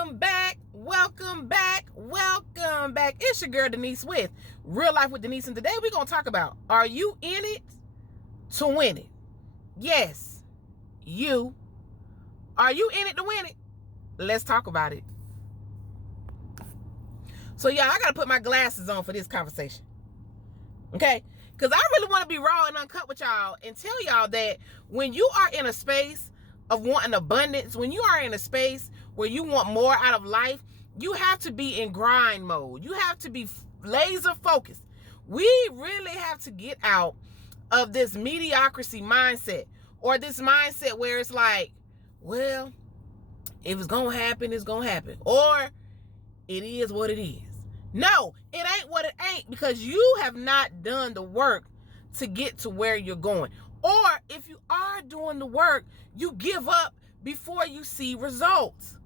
Welcome back. Welcome back. Welcome back. It's your girl Denise with Real Life with Denise, and today we're going to talk about, are you in it to win it? Yes, you. Are you in it to win it? Let's talk about it. So y'all, I got to put my glasses on for this conversation. Okay? Because I really want to be raw and uncut with y'all and tell y'all that when you are in a space of wanting abundance, when you are in a space where you want more out of life, you have to be in grind mode. You have to be laser focused. We really have to get out of this mediocrity mindset, or this mindset where it's like, well, if it's going to happen, it's going to happen. Or it is what it is. No, it ain't what it ain't, because you have not done the work to get to where you're going. Or if you are doing the work, you give up before you see results.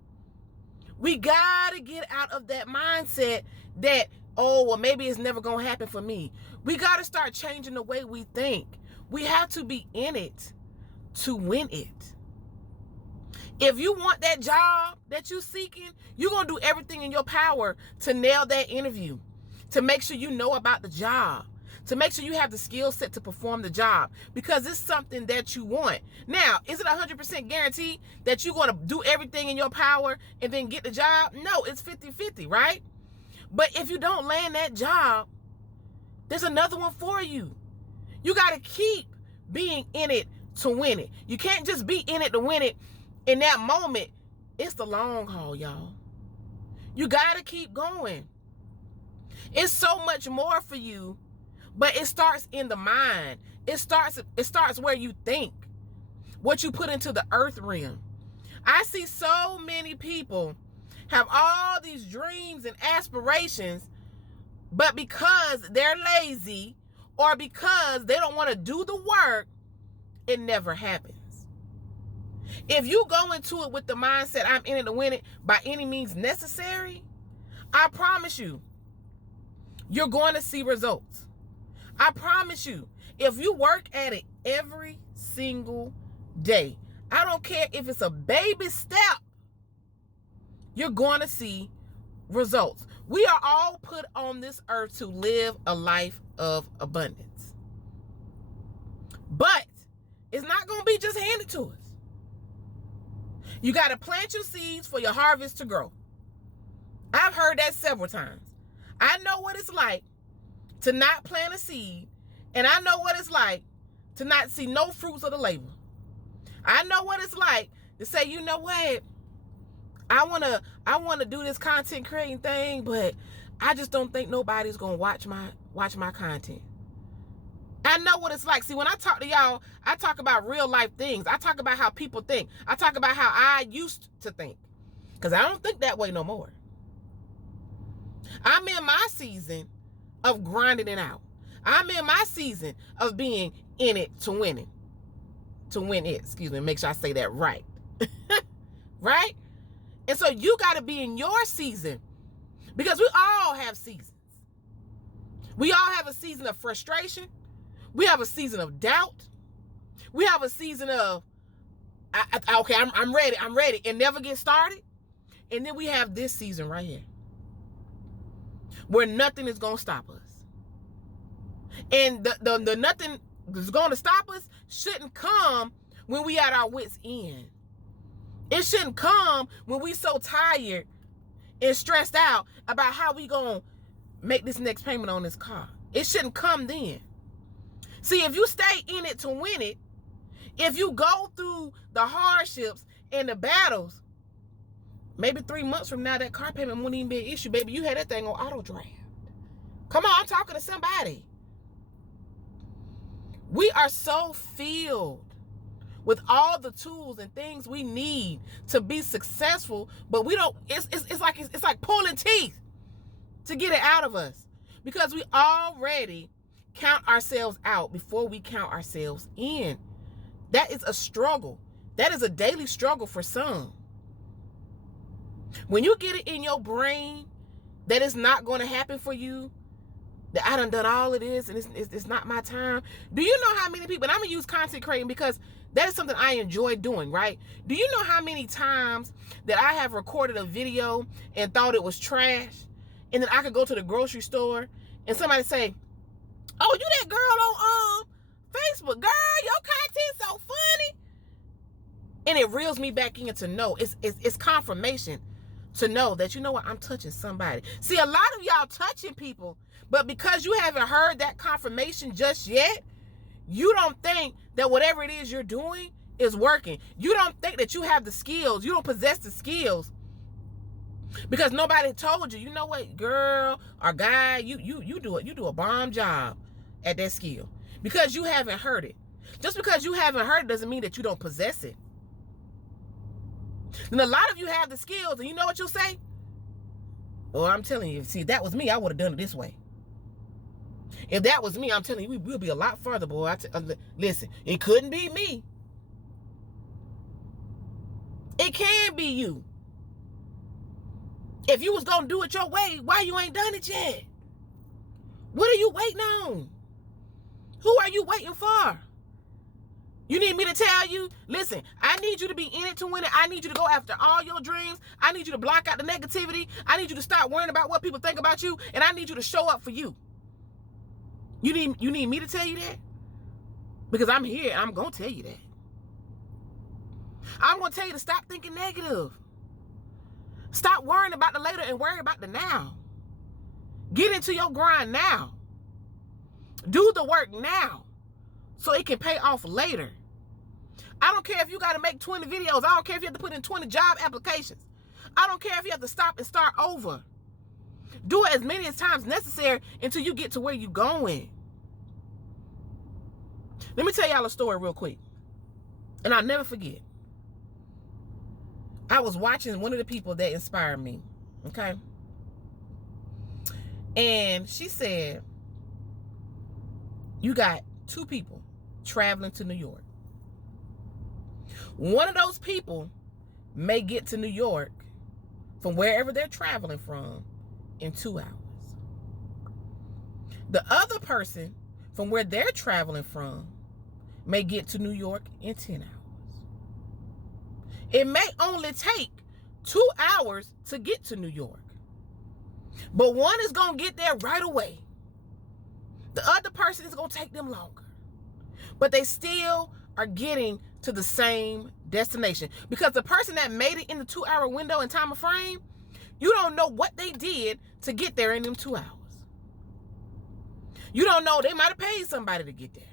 We got to get out of that mindset that, oh, well, maybe it's never going to happen for me. We got to start changing the way we think. We have to be in it to win it. If you want that job that you're seeking, you're going to do everything in your power to nail that interview, to make sure you know about the job, to make sure you have the skill set to perform the job, because it's something that you want. Now, is it 100% guaranteed that you're going to do everything in your power and then get the job? No, it's 50-50, right? But if you don't land that job, there's another one for you. You got to keep being in it to win it. You can't just be in it to win it in that moment. It's the long haul, y'all. You got to keep going. It's so much more for you, but it starts in the mind. It starts where you think, what you put into the earth realm. I see so many people have all these dreams and aspirations, but because they're lazy or because they don't want to do the work, it never happens. If you go into it with the mindset, I'm in it to win it by any means necessary, I promise you, you're going to see results. I promise you, if you work at it every single day, I don't care if it's a baby step, you're going to see results. We are all put on this earth to live a life of abundance. But it's not going to be just handed to us. You got to plant your seeds for your harvest to grow. I've heard that several times. I know what it's like to not plant a seed, and I know what it's like to not see no fruits of the labor. I know what it's like to say, you know what, I want to do this content creating thing, but I just don't think nobody's going to watch my content. I know what it's like. See, when I talk to y'all, I talk about real life things. I talk about how people think. I talk about how I used to think, because I don't think that way no more. I'm in my season of grinding it out. I'm in my season of being in it to win it. To win it, excuse me, make sure I say that right. Right? And so you got to be in your season, because we all have seasons. We all have a season of frustration. We have a season of doubt. We have a season of, okay, I'm ready, and never get started. And then we have this season right here, where nothing is going to stop us. And the nothing that's going to stop us shouldn't come when we at our wits' end. It shouldn't come when we so tired and stressed out about how we going to make this next payment on this car. It shouldn't come then. See, if you stay in it to win it, if you go through the hardships and the battles, maybe 3 months from now, that car payment won't even be an issue, baby. You had that thing on auto draft. Come on, I'm talking to somebody. We are so filled with all the tools and things we need to be successful, but we don't, it's like pulling teeth to get it out of us, because we already count ourselves out before we count ourselves in. That is a struggle. That is a daily struggle for some. When you get it in your brain that it's not going to happen for you, that I done all of this and it's not my time. Do you know how many people, and I'm going to use content creating because that is something I enjoy doing, right? Do you know how many times that I have recorded a video and thought it was trash, and then I could go to the grocery store and somebody say, oh, you that girl on Facebook, girl, your content's so funny. And it reels me back in to know, it's confirmation to know that, you know what, I'm touching somebody. See, a lot of y'all touching people, but because you haven't heard that confirmation just yet, you don't think that whatever it is you're doing is working. You don't think that you have the skills. You don't possess the skills because nobody told you, you know what, girl or guy, you do a bomb job at that skill because you haven't heard it. Just because you haven't heard it doesn't mean that you don't possess it. And a lot of you have the skills, and you know what you'll say? Well, I'm telling you, see, if that was me, I would have done it this way. If that was me, I'm telling you, we'll be a lot further, boy. Listen, it couldn't be me. It can be you. If you was going to do it your way, why you ain't done it yet? What are you waiting on? Who are you waiting for? You need me to tell you, listen, I need you to be in it to win it. I need you to go after all your dreams. I need you to block out the negativity. I need you to stop worrying about what people think about you. And I need you to show up for you. You need me to tell you that? Because I'm here and I'm going to tell you that. I'm going to tell you to stop thinking negative. Stop worrying about the later and worry about the now. Get into your grind now. Do the work now so it can pay off later. I don't care if you got to make 20 videos. I don't care if you have to put in 20 job applications. I don't care if you have to stop and start over. Do it as many times necessary until you get to where you're going. Let me tell y'all a story real quick. And I'll never forget. I was watching one of the people that inspired me. Okay. And she said, you got two people traveling to New York. One of those people may get to New York from wherever they're traveling from in 2 hours. The other person from where they're traveling from may get to New York in 10 hours. It may only take 2 hours to get to New York, but one is going to get there right away. The other person is going to take them longer, but they still are getting to the same destination because the person that made it in the 2 hour window and time of frame, you don't know what they did to get there in them 2 hours. You don't know, they might have paid somebody to get there.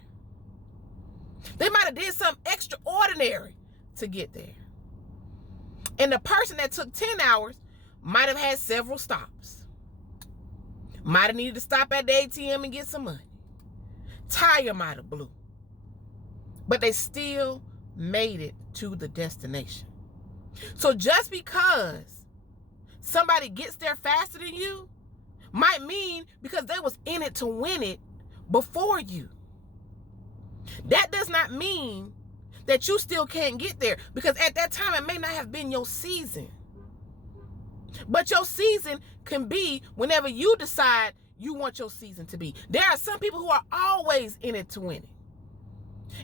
They might have did something extraordinary to get there. And the person that took 10 hours might have had several stops. Might have needed to stop at the ATM and get some money. Tire might have blew. But they still made it to the destination. So just because somebody gets there faster than you might mean because they was in it to win it before you. That does not mean that you still can't get there because at that time it may not have been your season. But your season can be whenever you decide you want your season to be. There are some people who are always in it to win it.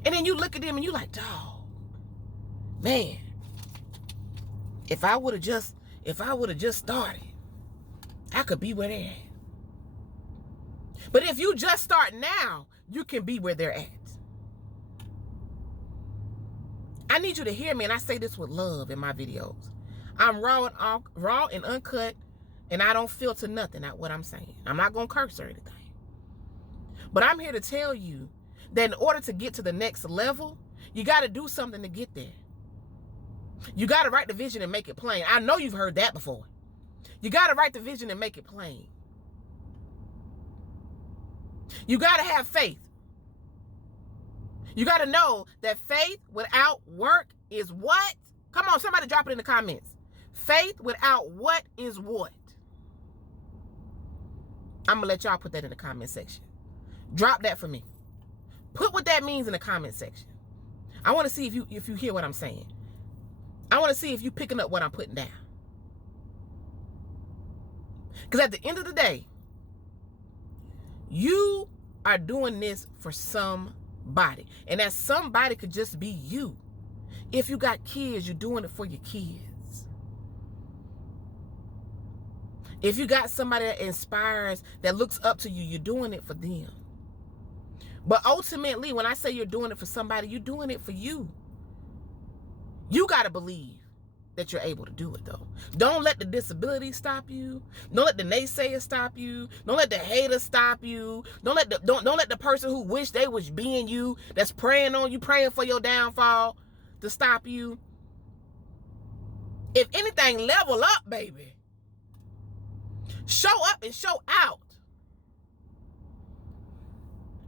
And then you look at them and you like, dog, man, if I would have just started, I could be where they're at. But if you just start now, you can be where they're at. I need you to hear me, and I say this with love in my videos. I'm raw and uncut, and I don't filter nothing out what I'm saying. I'm not going to curse or anything. But I'm here to tell you that in order to get to the next level, you got to do something to get there. You got to write the vision and make it plain. I know you've heard that before. You got to write the vision and make it plain. You got to have faith. You got to know that faith without work is what? Come on, somebody drop it in the comments. Faith without what is what? I'm going to let y'all put that in the comment section. Drop that for me. Put what that means in the comment section. I want to see if you hear what I'm saying. I want to see if you picking up what I'm putting down. Because at the end of the day, You are doing this for somebody. And that somebody could just be you. If you got kids, you're doing it for your kids. If you got somebody that inspires, that looks up to you, you're doing it for them. But ultimately, when I say you're doing it for somebody, you're doing it for you. You got to believe that you're able to do it, though. Don't let the disability stop you. Don't let the naysayers stop you. Don't let the haters stop you. Don't let the person who wish they was being you, that's praying on you, praying for your downfall, to stop you. If anything, level up, baby. Show up and show out.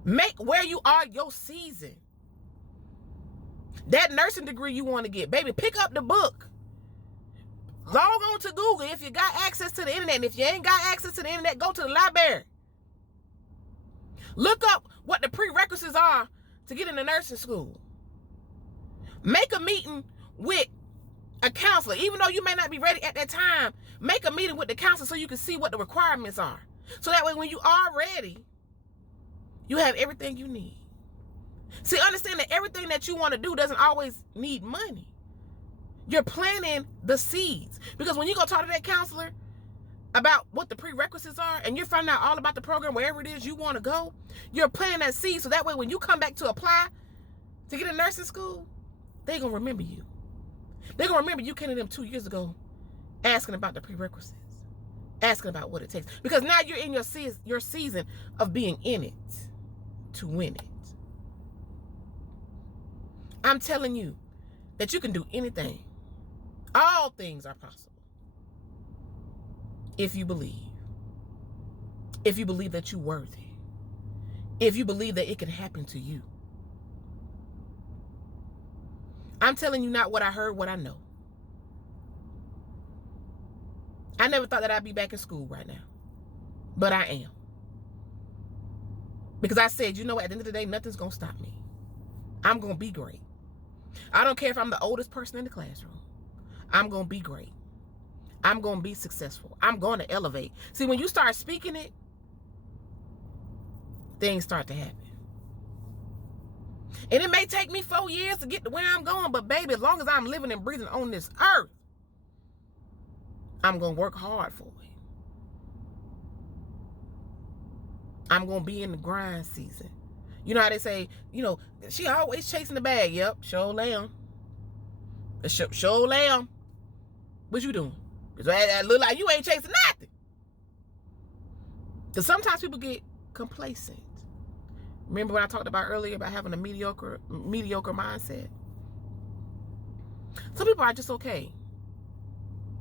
Make where you are your season. That nursing degree you want to get, baby, pick up the book. Log on to Google if you got access to the internet. And if you ain't got access to the internet, go to the library. Look up what the prerequisites are to get into nursing school. Make a meeting with a counselor. Even though you may not be ready at that time, make a meeting with the counselor so you can see what the requirements are. So that way when you are ready, you have everything you need. See, understand that everything that you want to do doesn't always need money. You're planting the seeds. Because when you go talk to that counselor about what the prerequisites are, and you're finding out all about the program, wherever it is you want to go, you're planting that seed. So that way when you come back to apply to get in nursing school, they're going to remember you. They're going to remember you came to them 2 years ago asking about the prerequisites, asking about what it takes. Because now you're in your season of being in it to win it. I'm telling you that you can do anything. All things are possible. If you believe. If you believe that you're worthy. If you believe that it can happen to you. I'm telling you not what I heard, what I know. I never thought that I'd be back in school right now. But I am. Because I said, you know what, at the end of the day, nothing's going to stop me. I'm going to be great. I don't care if I'm the oldest person in the classroom. I'm going to be great. I'm going to be successful. I'm going to elevate. See, when you start speaking it, things start to happen. And it may take me 4 years to get to where I'm going, but baby, as long as I'm living and breathing on this earth, I'm going to work hard for it. I'm going to be in the grind season. You know how they say, you know, she always chasing the bag. Yep, sure lamb. Sure lamb. What you doing? Because I look like you ain't chasing nothing. Because sometimes people get complacent. Remember when I talked about earlier about having a mediocre mindset? Some people are just okay.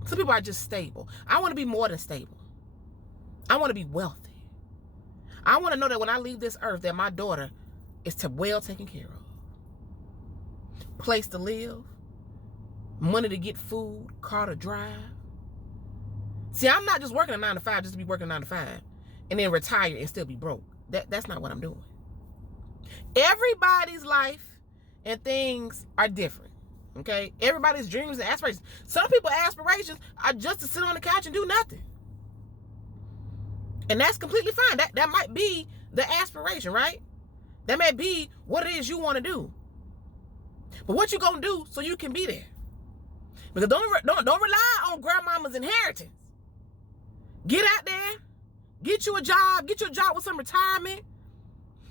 Some people are just stable. I want to be more than stable. I want to be wealthy. I want to know that when I leave this earth, that my daughter is well taken care of. Place to live. Money to get food. Car to drive. See, I'm not just working a 9 to 5 just to be working a 9 to 5 and then retire and still be broke. That's not what I'm doing. Everybody's life and things are different. Okay? Everybody's dreams and aspirations. Some people's aspirations are just to sit on the couch and do nothing. And that's completely fine. That might be the aspiration, right? That may be what it is you want to do. But what you gonna do so you can be there? Because don't rely on grandmama's inheritance. Get out there, get you a job with some retirement.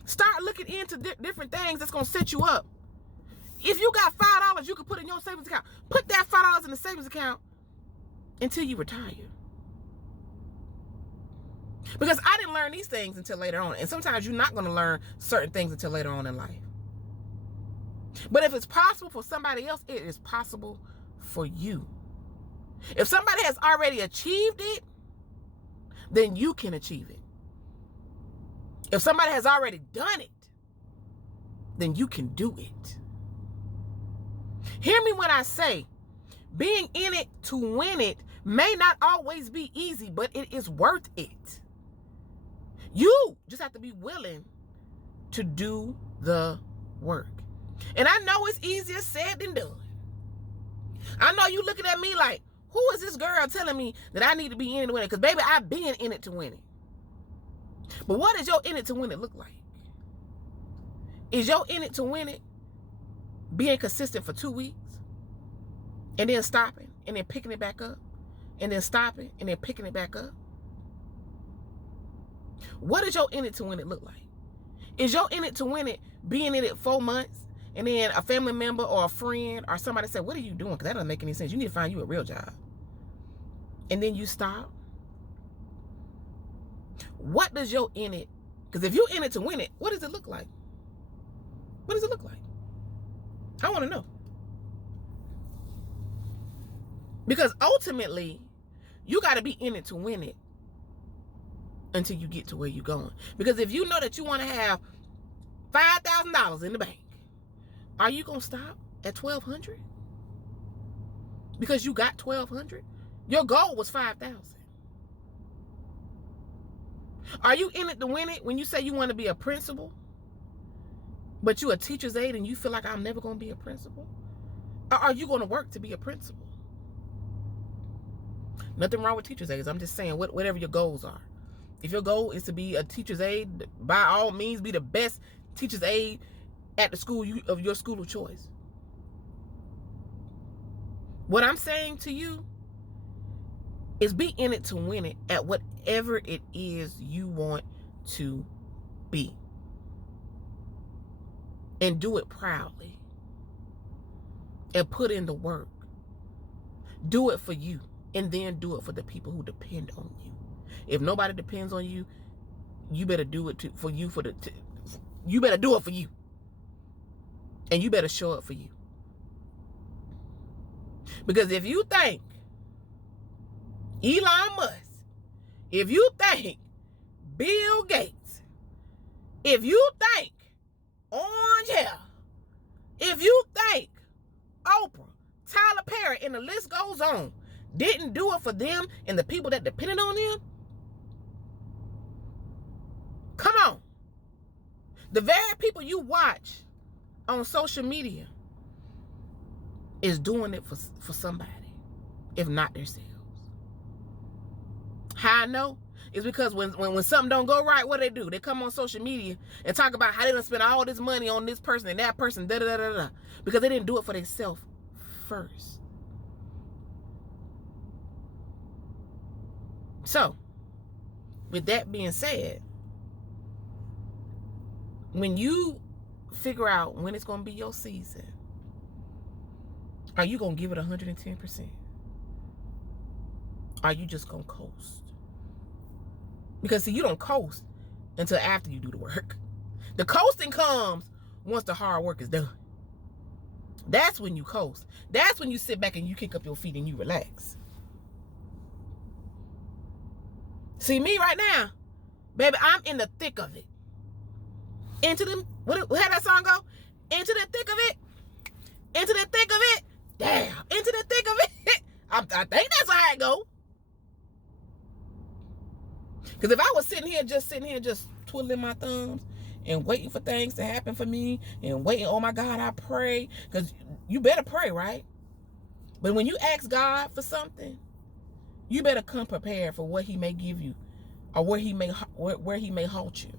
Start looking into different things that's gonna set you up. If you got $5 you can put in your savings account, put that $5 in the savings account until you retire. Because I didn't learn these things until later on. And sometimes you're not going to learn certain things until later on in life. But if it's possible for somebody else, it is possible for you. If somebody has already achieved it, then you can achieve it. If somebody has already done it, then you can do it. Hear me when I say, being in it to win it may not always be easy, but it is worth it. You just have to be willing to do the work. And I know it's easier said than done. I know you looking at me like, who is this girl telling me that I need to be in it to win it? Because baby, I've been in it to win it. But what does your in it to win it look like? Is your in it to win it being consistent for 2 weeks and then stopping and then picking it back up and then stopping and then picking it back up? What does your in it to win it look like? Is your in it to win it being in it 4 months and then a family member or a friend or somebody said, what are you doing? Because that doesn't make any sense. You need to find you a real job. And then you stop. What does your in it, because if you're in it to win it, what does it look like? What does it look like? I want to know. Because ultimately, you got to be in it to win it until you get to where you're going. Because if you know that you want to have $5,000 in the bank, are you going to stop at $1,200? Because you got $1,200? Your goal was $5,000. Are you in it to win it when you say you want to be a principal, but you a teacher's aide and you feel like I'm never going to be a principal? Or are you going to work to be a principal? Nothing wrong with teacher's aides. I'm just saying whatever your goals are. If your goal is to be a teacher's aide, by all means, be the best teacher's aide at the school of your school of choice. What I'm saying to you is be in it to win it at whatever it is you want to be. And do it proudly. And put in the work. Do it for you. And then do it for the people who depend on you. If nobody depends on you, you better do it for you. You better do it for you. And you better show up for you. Because if you think Elon Musk, if you think Bill Gates, if you think Orange Hair, if you think Oprah, Tyler Perry, and the list goes on, didn't do it for them and the people that depended on them, come on. The very people you watch on social media is doing it for somebody, if not themselves. How I know? It's because when something don't go right, what do? They come on social media and talk about how they done spend all this money on this person and that person, da-da-da-da-da. Because they didn't do it for themselves first. So, with that being said, when you figure out when it's going to be your season, are you going to give it 110%? Are you just going to coast? Because, see, you don't coast until after you do the work. The coasting comes once the hard work is done. That's when you coast. That's when you sit back and you kick up your feet and you relax. See, me right now, baby, I'm in the thick of it. Into the, how that song go? Into the thick of it. Into the thick of it. Damn. Into the thick of it. I think that's how it go. Because if I was sitting here just twiddling my thumbs and waiting for things to happen for me and waiting, oh my God, I pray. Because you better pray, right? But when you ask God for something, you better come prepared for what he may give you or where he may halt you.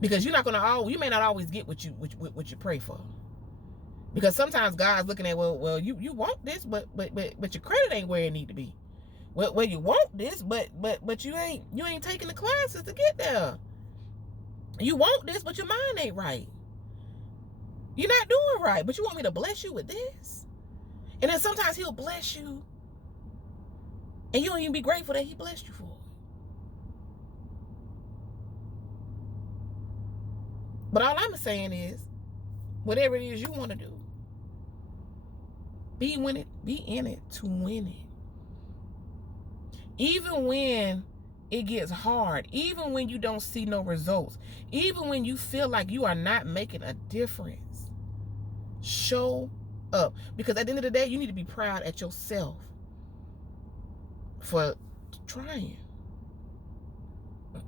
Because you may not always get what you pray for. Because sometimes God's looking at, well, you want this, but your credit ain't where it need to be. Well, you want this, but you ain't taking the classes to get there. You want this, but your mind ain't right. You're not doing right, but you want me to bless you with this? And then sometimes he'll bless you and you don't even be grateful that he blessed you for it. But all I'm saying is, whatever it is you want to do, be in it to win it. Even when it gets hard, even when you don't see no results, even when you feel like you are not making a difference, show up. Because at the end of the day, you need to be proud at yourself for trying.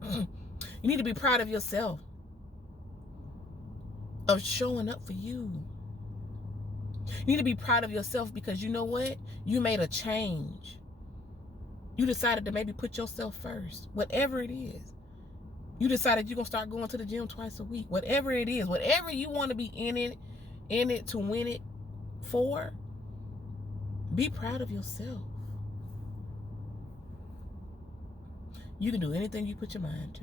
You need to be proud of yourself of showing up for you. You need to be proud of yourself because you know what? You made a change. You decided to maybe put yourself first. Whatever it is. You decided you're going to start going to the gym twice a week. Whatever it is. Whatever you want to be in it to win it for. Be proud of yourself. You can do anything you put your mind to.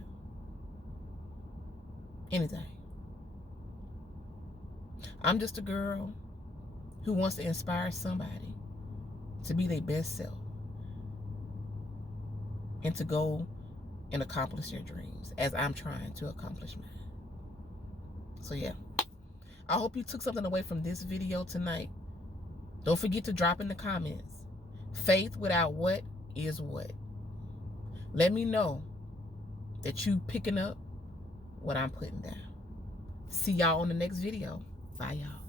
Anything. I'm just a girl who wants to inspire somebody to be their best self and to go and accomplish their dreams as I'm trying to accomplish mine. So yeah, I hope you took something away from this video tonight. Don't forget to drop in the comments. Faith without what is what? Let me know that you picking up what I'm putting down. See y'all on the next video. Bye, y'all.